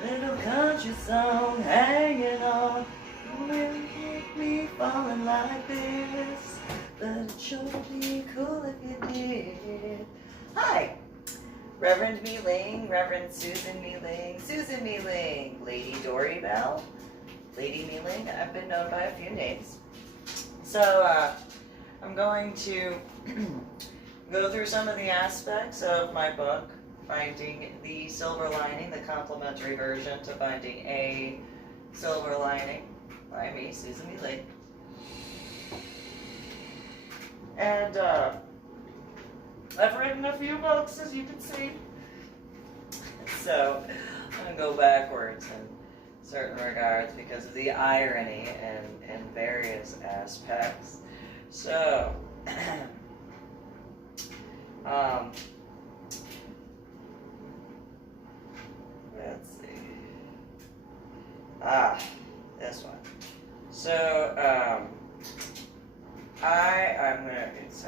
Little country song hanging on. Will keep me falling like this, but it sure be cool if you did. Hi, Reverend MeeLing, Reverend Susan MeeLing, Lady Dori Belle, Lady MeeLing. I've been known by a few names. So I'm going to go through some of the aspects of my book, Finding the Silver Lining, the complimentary version to Finding a Silver Lining by me, Susan MeeLing. And I've written a few books, as you can see. So I'm going to go backwards in certain regards because of the irony in various aspects. So, let's see. This one. So, I'm gonna, it's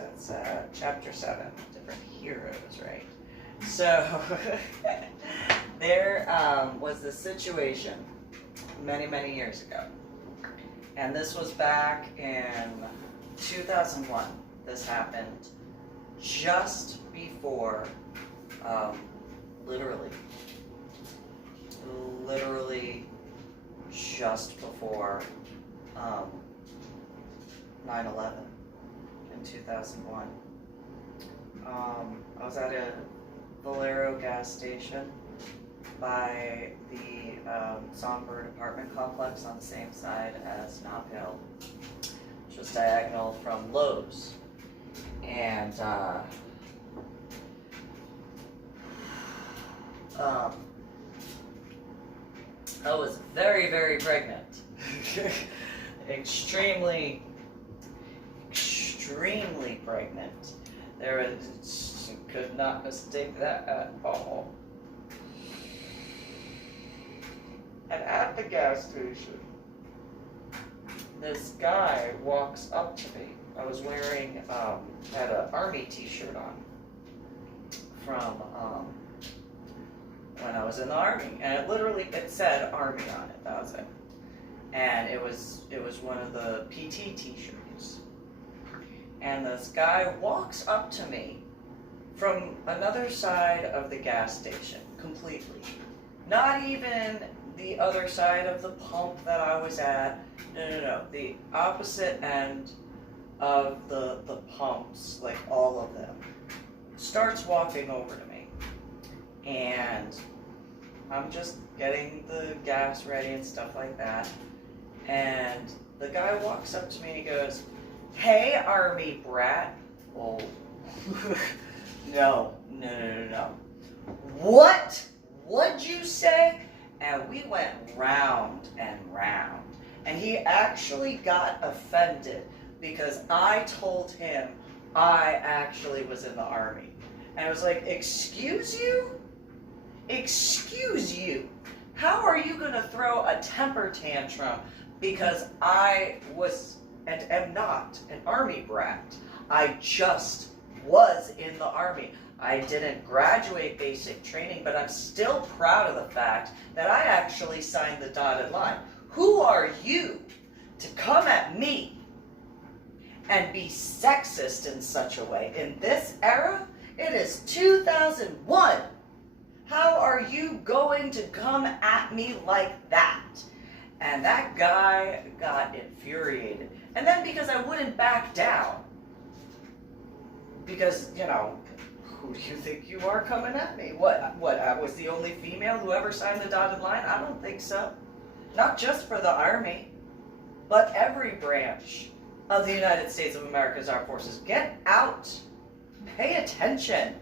chapter 7, different heroes, right? So, there was this situation many years ago. And this was back in 2001. This happened just before, literally just before 9/11 in 2001. I was at a Valero gas station by the Songbird Apartment complex on the same side as Nob Hill, which was diagonal from Lowe's. And I was very pregnant. extremely pregnant. Could not mistake that at all. And at the gas station, this guy walks up to me. I was wearing, had an Army t-shirt on from when I was in the Army. And it said Army on it, that was it. And it was one of the PT t-shirts. And this guy walks up to me from another side of the gas station, completely. Not even the other side of the pump that I was at. No. The opposite end of the pumps, like all of them. Starts walking over to me. And I'm just getting the gas ready and stuff like that. And the guy walks up to me and he goes, "Hey, Army brat." Oh, no. What? What'd you say? And we went round and round. And he actually got offended because I told him I actually was in the Army. And I was like, excuse you? Excuse you? How are you going to throw a temper tantrum because I was and am not an Army brat? I just was in the Army. I didn't graduate basic training, but I'm still proud of the fact that I actually signed the dotted line. Who are you to come at me and be sexist in such a way? In this era, it is 2001. How are you going to come at me like that? And that guy got infuriated. And then because I wouldn't back down, because, who do you think you are coming at me? What, I was the only female who ever signed the dotted line? I don't think so. Not just for the Army, but every branch of the United States of America's Armed Forces. Get out. Pay attention.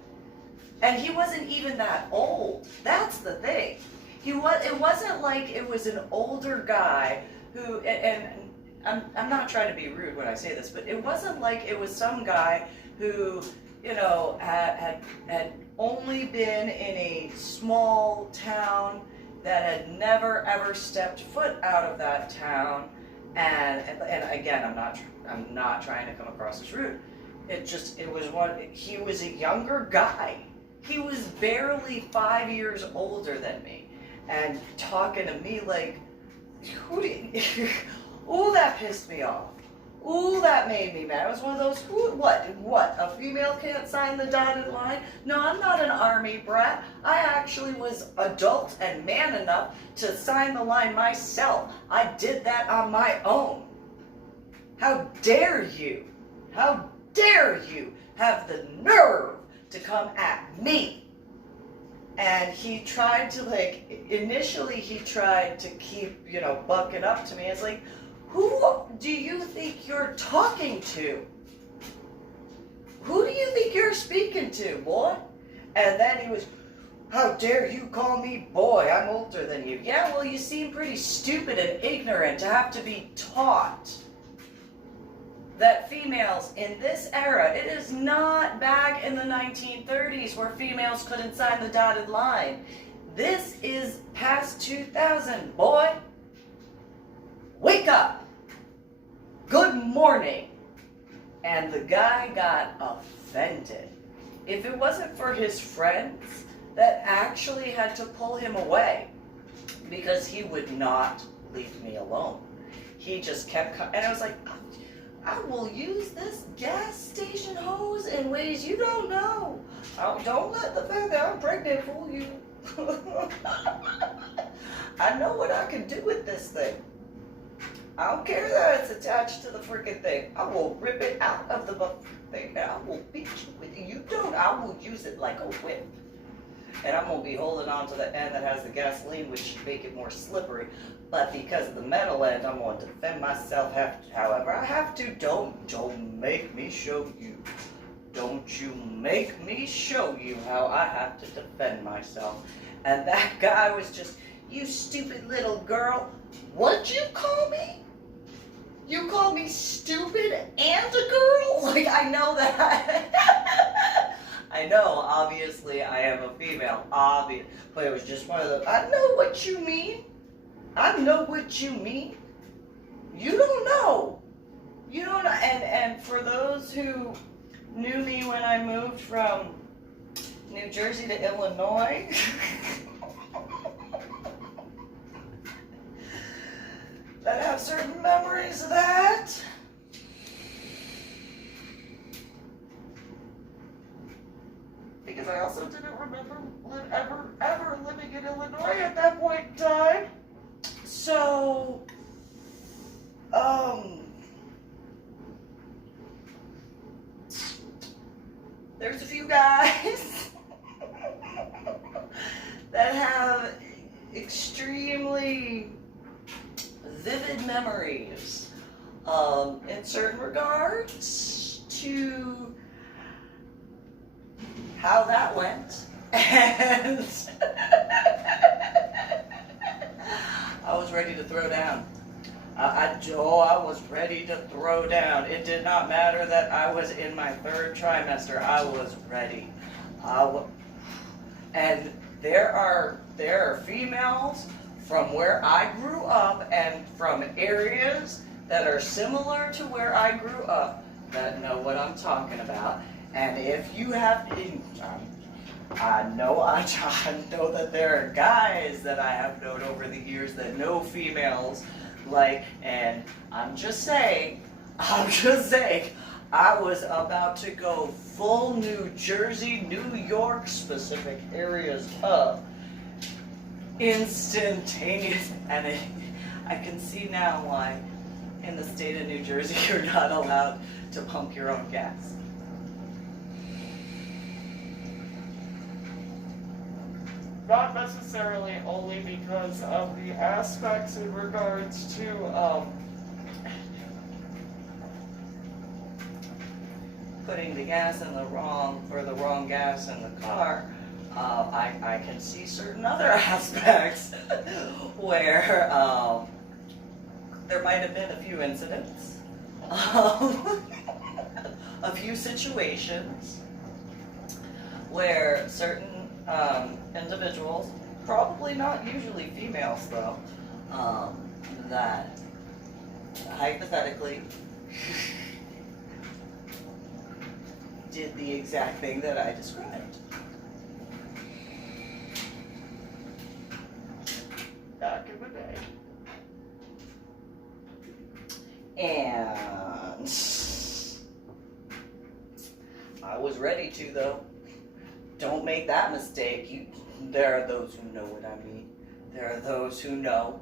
And he wasn't even that old. That's the thing. It wasn't like it was an older guy who, and I'm not trying to be rude when I say this, but it wasn't like it was some guy who, had only been in a small town that had never ever stepped foot out of that town. And again, I'm not trying to come across as rude. He was a younger guy. He was barely 5 years older than me and talking to me like, who did, ooh, that pissed me off. Ooh, that made me mad. It was one of those, what, a female can't sign the dotted line? No, I'm not an army brat. I actually was adult and man enough to sign the line myself. I did that on my own. How dare you? How dare you have the nerve to come at me? And he tried to, like, initially he tried to keep, bucking up to me. It's like, who do you think you're talking to? Who do you think you're speaking to, boy? And then he was, how dare you call me boy? I'm older than you. Yeah, well, you seem pretty stupid and ignorant to have to be taught that females in this era, it is not back in the 1930s where females couldn't sign the dotted line. This is past 2000, boy. Wake up. Good morning. And the guy got offended. If it wasn't for his friends that actually had to pull him away because he would not leave me alone. He just kept coming. And I was like, I will use this gas station hose in ways you don't know. Don't let the fact that I'm pregnant fool you. I know what I can do with this thing. I don't care that it's attached to the freaking thing. I will rip it out of the thing and I will beat you with it. You don't, I will use it like a whip. And I'm going to be holding on to the end that has the gasoline, which should make it more slippery. But because of the metal end, I'm going to defend myself however I have to. Don't make me show you. Don't you make me show you how I have to defend myself. And that guy was just, you stupid little girl. What'd you call me? You called me stupid and a girl? Like, I know that. I know, obviously, I am a female, obvious, but it was just one of those, I know what you mean. I know what you mean. You don't know. You don't know. And for those who knew me when I moved from New Jersey to Illinois, that have certain memories of that. Because I also didn't remember ever living in Illinois at that point in time. So, there's a few guys that have extremely vivid memories in certain regards to how that went, and I was ready to throw down. I was ready to throw down. It did not matter that I was in my 3rd trimester. I was ready. And there are females from where I grew up and from areas that are similar to where I grew up that know what I'm talking about. And if you have, I know that there are guys that I have known over the years that know females, like, and I'm just saying, I was about to go full New Jersey, New York specific areas up, instantaneous, and I can see now why in the state of New Jersey you're not allowed to pump your own gas. Not necessarily only because of the aspects in regards to putting the gas in the wrong gas in the car. I can see certain other aspects where there might have been a few incidents, a few situations where certain individuals, probably not usually females though, that hypothetically did the exact thing that I described. back in the day. And I was ready to, though. Don't make that mistake. There are those who know what I mean. There are those who know.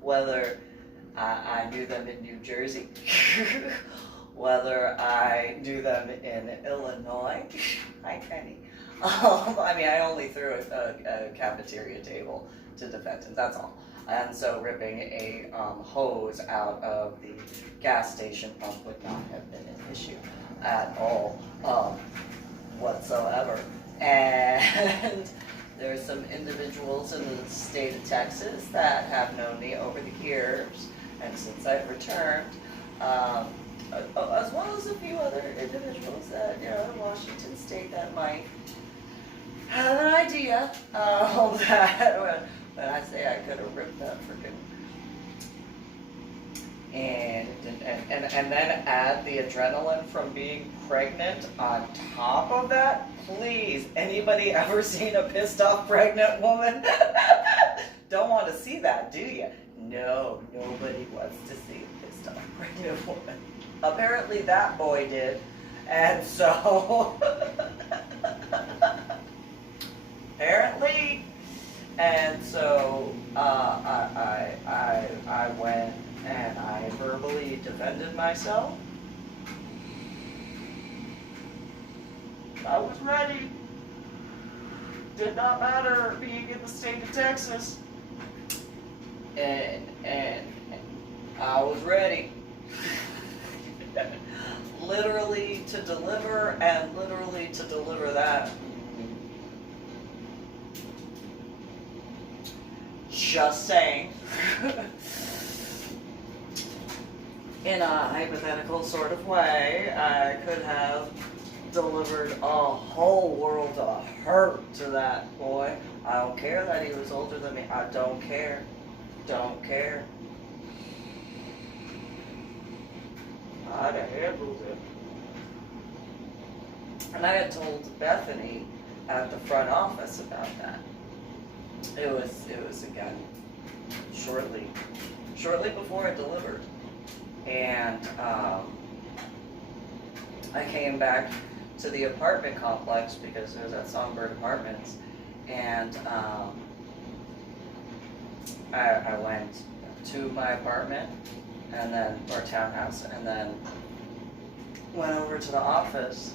Whether I knew them in New Jersey, whether I knew them in Illinois. Hi, Kenny. I mean, I only threw a cafeteria table to defend him, that's all. And so ripping a hose out of the gas station pump would not have been an issue at all whatsoever. And there's some individuals in the state of Texas that have known me over the years, and since I've returned, as well as a few other individuals that, you know, in Washington State that might have an idea that when I say I could have ripped that freaking and then add the adrenaline from being pregnant on top of that. Please, anybody ever seen a pissed off pregnant woman? Don't want to see that, do you? No, nobody wants to see a pissed off pregnant woman. Apparently that boy did, and so apparently, and so I went and I verbally defended myself. I was ready. Did not matter being in the state of Texas. And I was ready. Literally to deliver, and literally to deliver that. Just saying. In a hypothetical sort of way, I could have delivered a whole world of hurt to that boy. I don't care that he was older than me. I don't care. Don't care. I'd have handled it. And I had told Bethany at the front office about that. It was again shortly before I delivered, and I came back to the apartment complex because it was at Songbird Apartments, and I went to my apartment and then, or townhouse, and then went over to the office,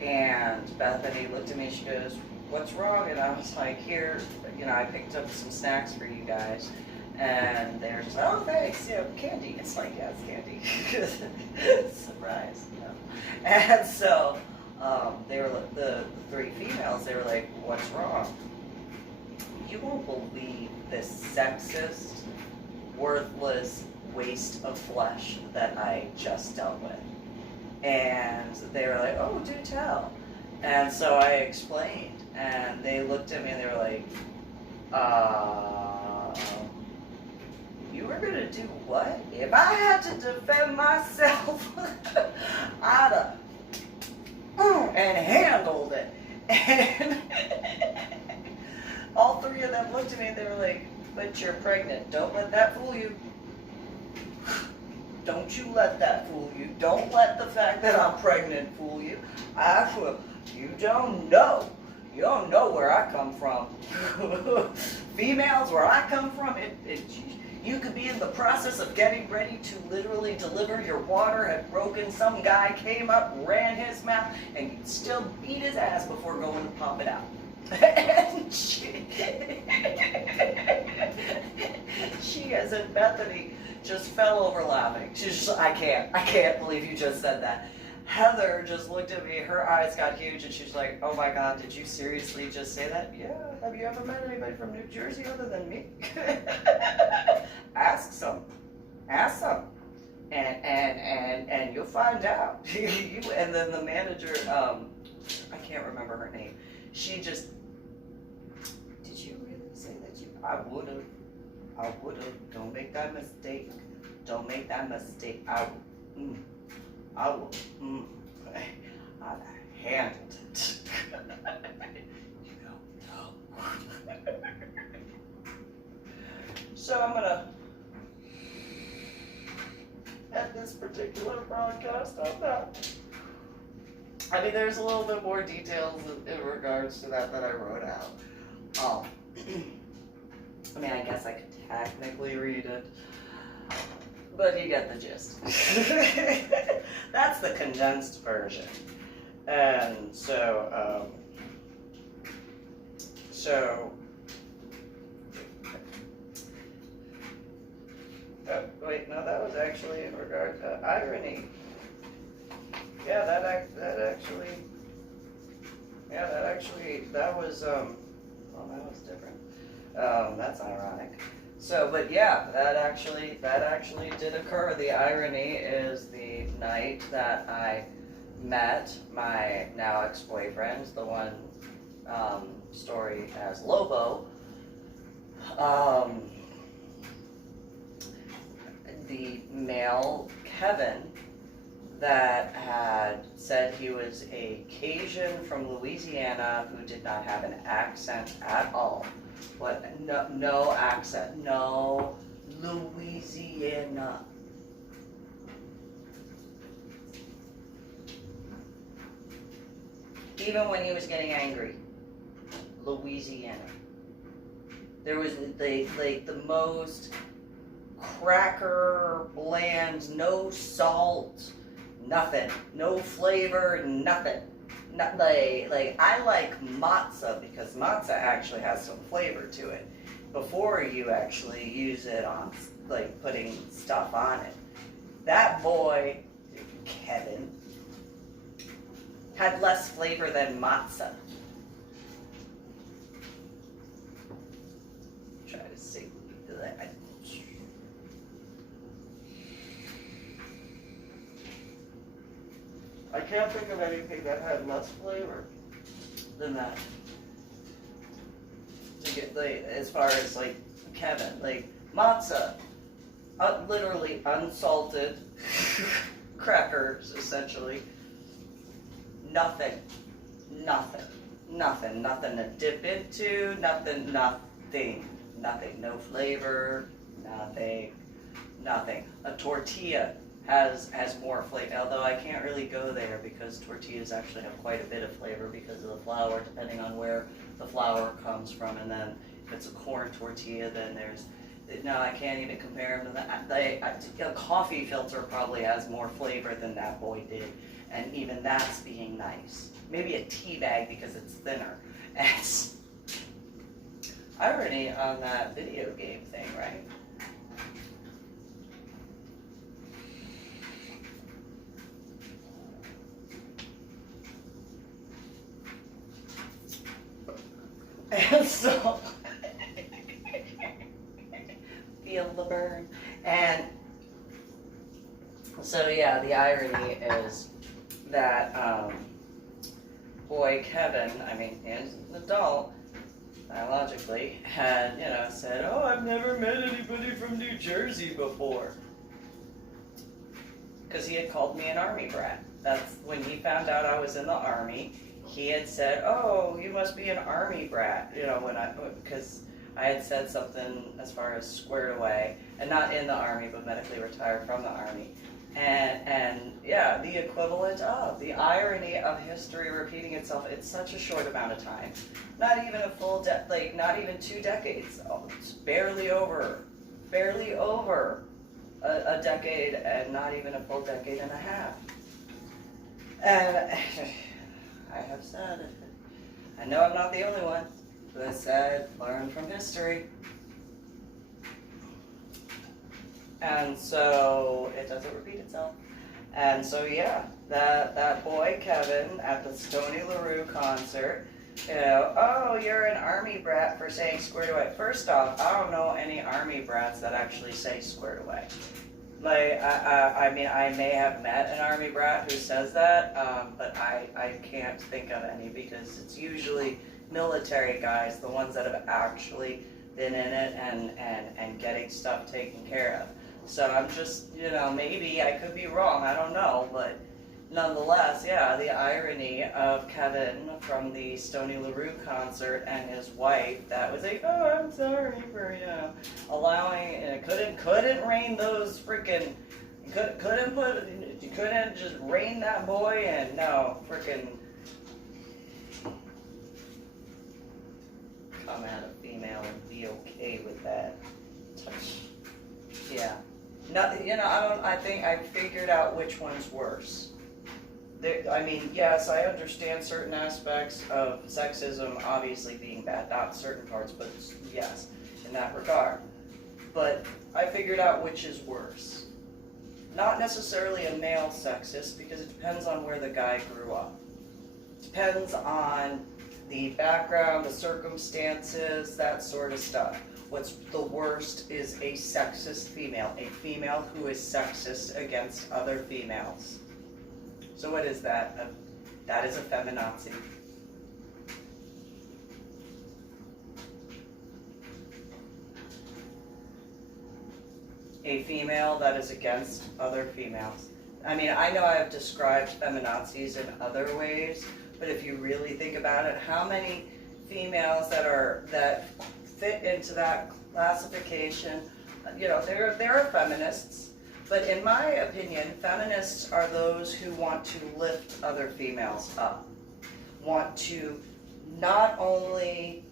and Bethany looked at me, she goes, "What's wrong?" And I was like, "Here, you know, I picked up some snacks for you guys." And they're just, "Oh, thanks, you know, candy." It's like, yeah, it's candy. Surprise, you know. And so they were, the three females, they were like, "What's wrong?" You won't believe this sexist, worthless waste of flesh that I just dealt with. And they were like, "Oh, do tell." And so I explained, and they looked at me and they were like, "You were gonna do what?" If I had to defend myself, I'd have and handled it. And all three of them looked at me and they were like, "But you're pregnant. Don't let that fool you. Don't you let that fool you. Don't let the fact that I'm pregnant fool you. You don't know. You don't know where I come from." Females, where I come from, you could be in the process of getting ready to literally deliver, your water had broken, some guy came up, ran his mouth, and you'd still beat his ass before going to pop it out. And she as in Bethany, just fell over laughing. She's just, I can't believe you just said that. Heather just looked at me, her eyes got huge, and she's like, "Oh my God, did you seriously just say that?" "Yeah, have you ever met anybody from New Jersey other than me?" Ask some. And you'll find out. And then the manager, I can't remember her name, she just, "Did you really say that you?" I would've. Don't make that mistake. I'd have handled it. You don't know. So I'm gonna end this particular broadcast on that. I mean, there's a little bit more details in regards to that I wrote out. I mean, I guess I could technically read it, but you get the gist. That's the condensed version. And so, wait, no, that was actually in regard to irony. Yeah, that was, well, that was different. That's ironic. So, but yeah, that actually did occur. The irony is the night that I met my now ex-boyfriend, the one, story as Lobo, the male Kevin that had said he was a Cajun from Louisiana who did not have an accent at all. What? No accent. No Louisiana. Even when he was getting angry. Louisiana. There was the most cracker, bland, no salt, nothing, no flavor, nothing. Not like I like matzah because matzah actually has some flavor to it before you actually use it on like putting stuff on it. That boy, Kevin, had less flavor than matzah. Try to see that. I can't think of anything that had less flavor Than that. To get like as far as like Kevin, like matzah, literally unsalted crackers, essentially. Nothing to dip into, nothing, no flavor, nothing. A tortilla has more flavor, although I can't really go there because tortillas actually have quite a bit of flavor because of the flour, depending on where the flour comes from, and then if it's a corn tortilla, then no, I can't even compare them to that. A coffee filter probably has more flavor than that boy did, and even that's being nice. Maybe a tea bag because it's thinner. And irony on that video game thing, right? And so, feel the burn. And so, yeah, the irony is that boy Kevin, I mean, he's an adult, biologically, had, said, oh, I've never met anybody from New Jersey before. Because he had called me an army brat. That's when he found out I was in the army. He had said, oh, you must be an army brat, because I had said something as far as squared away, and not in the army, but medically retired from the army. And yeah, the equivalent of, the irony of history repeating itself in such a short amount of time. Not even a full, not even 2 decades. It's barely over a decade, and not even a full decade and a half. And I have said, I know I'm not the only one who has said, learn from history. And so it doesn't repeat itself. And so yeah, that boy Kevin at the Stoney LaRue concert, oh, you're an army brat for saying squared away. First off, I don't know any army brats that actually say squared away. Like, I mean, I may have met an army brat who says that, but I can't think of any because it's usually military guys, the ones that have actually been in it and getting stuff taken care of. So I'm just, maybe I could be wrong, I don't know, but nonetheless, yeah, the irony of Kevin from the Stoney LaRue concert and his wife that was like, oh, I'm sorry for, allowing, couldn't rein those freaking, you couldn't just rein that boy in. No, freaking come at a female and be okay with that. Touch. Yeah. No, I think I figured out which one's worse. Yes, I understand certain aspects of sexism obviously being bad, not certain parts, but yes, in that regard. But I figured out which is worse. Not necessarily a male sexist, because it depends on where the guy grew up. Depends on the background, the circumstances, that sort of stuff. What's the worst is a sexist female, a female who is sexist against other females. So what is that? That is a feminazi. A female that is against other females. I know I have described feminazis in other ways, but if you really think about it, how many females that fit into that classification, there are feminists, but in my opinion, feminists are those who want to lift other females up, want to not only,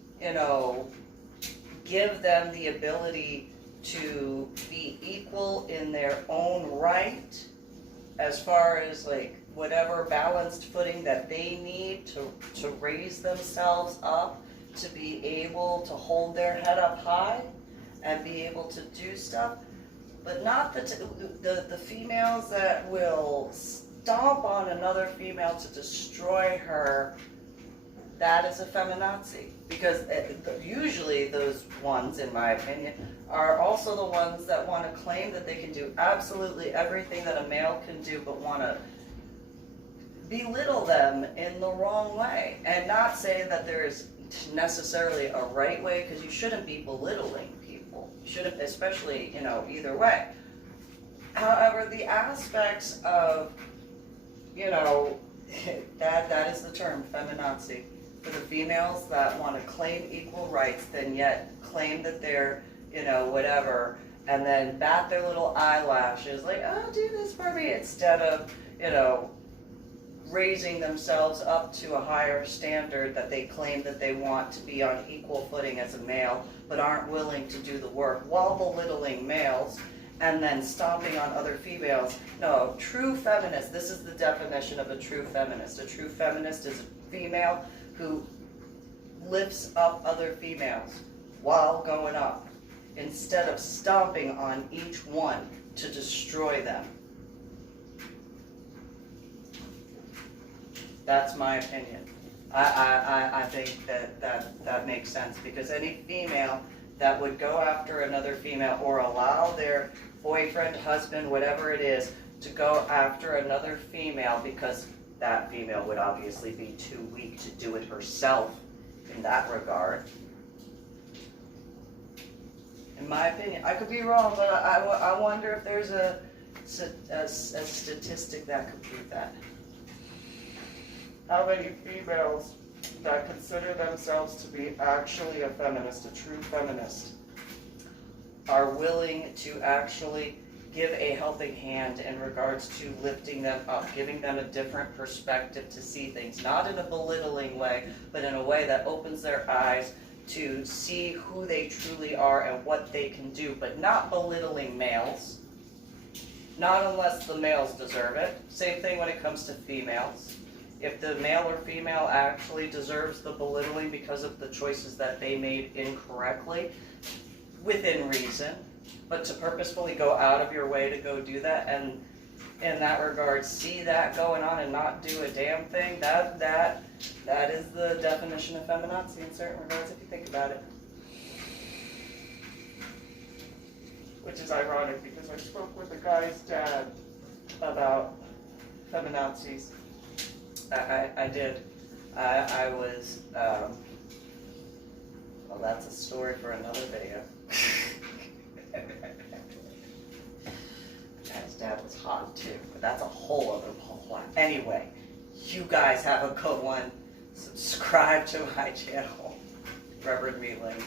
give them the ability to be equal in their own right, as far as like whatever balanced footing that they need to raise themselves up, to be able to hold their head up high and be able to do stuff, but not the females that will stomp on another female to destroy her. That is a feminazi, because usually those ones, in my opinion, are also the ones that want to claim that they can do absolutely everything that a male can do, but want to belittle them in the wrong way, and not say that there is necessarily a right way, because you shouldn't be belittling people. You shouldn't, especially, either way. However, the aspects of, that is the term, feminazi. For the females that want to claim equal rights, then yet claim that they're, whatever, and then bat their little eyelashes like, oh, do this for me, instead of, raising themselves up to a higher standard that they claim that they want to be on equal footing as a male, but aren't willing to do the work while belittling males and then stomping on other females. No, true feminist, this is the definition of a true feminist. A true feminist is a female who lifts up other females while going up, instead of stomping on each one to destroy them. That's my opinion. I think that makes sense, because any female that would go after another female, or allow their boyfriend, husband, whatever it is, to go after another female, because that female would obviously be too weak to do it herself in that regard. In my opinion, I could be wrong, but I wonder if there's a statistic that could prove that. How many females that consider themselves to be actually a feminist, a true feminist, are willing to actually give a helping hand in regards to lifting them up, giving them a different perspective to see things, not in a belittling way, but in a way that opens their eyes to see who they truly are and what they can do, but not belittling males, not unless the males deserve it. Same thing when it comes to females. If the male or female actually deserves the belittling because of the choices that they made incorrectly, within reason, but to purposefully go out of your way to go do that, and in that regard see that going on and not do a damn thing, that is the definition of feminazi in certain regards, if you think about it. which is ironic because I spoke with a guy's dad about feminazis. I did. I was, well, that's a story for another video. As dad was hot too, but that's a whole other plot. Anyway, you guys have a good one. Subscribe to my channel, Reverend MeeLing.